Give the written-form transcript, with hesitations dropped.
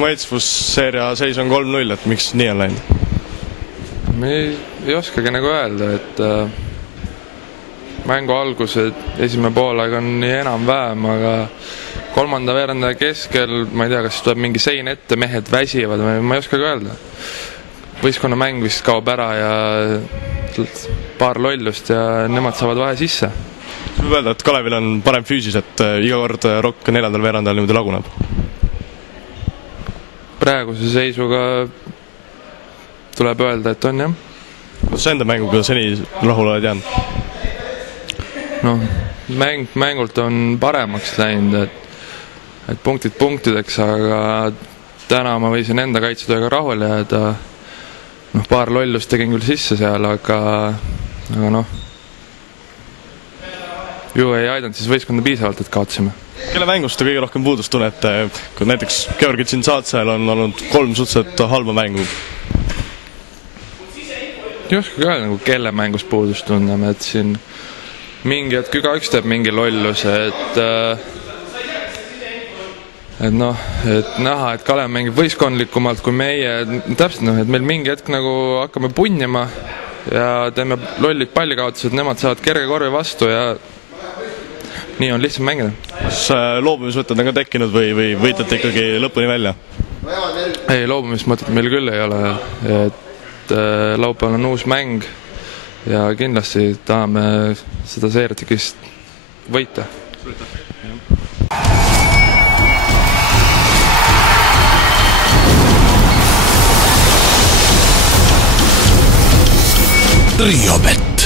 võistlusseeria seis on 3-0, et miks nii on läinud? Me ei oskagi nagu öelda, et mängu algused esimene poolaeg on nii enam-vähem, aga kolmanda veerandaja keskel, ma ei tea, kas tuleb mingi sein ette, mehed väsivad, ma ei oskagi öelda. Võistkonna mäng vist kaob ära ja paar lollust ja nemad saavad vahe sisse. Võib öelda, et Kalevil on parem füüsis, et iga kord Rock 4. veerandajal niimoodi laguneb? Praeguse seisuga tuleb öelda, et on jah. Kas sa enda mänguga seni rahul oled jäänud? No, mängult on paremaks läinud, et punktid punktideks, aga täna ma võisin enda kaitsetööga rahul jääda. Paar lollust tegin küll sisse seal, aga ju ei aidanud siis võistkonda piisavalt, et kaotsime. Kelle mängust te kõige rohkem puudust tunnete? Kui näiteks Georgid siin Saatsel on olnud 3 suhteliselt halba mängu. Ei oskagi öelda, nagu kelle mängust puudust tunneme, et siin mingi hetk igaüks teeb mingi lolluse, et näha, et Kalev mängib võistkondlikumalt kui meie, täpselt et meil mingi hetk nagu hakkame punnima ja teeme lollid pallikaotused, nemad saavad kerge korvi vastu ja nii on lihtsam mängida. Kas loobumismõtted on ka tekkinud või võitlete ikkagi lõpuni välja? Ei, loobumismõtted meil küll ei ole, et laupäeval on uus mäng ja kindlasti tahame seda seeriat ikka võita. Triobet.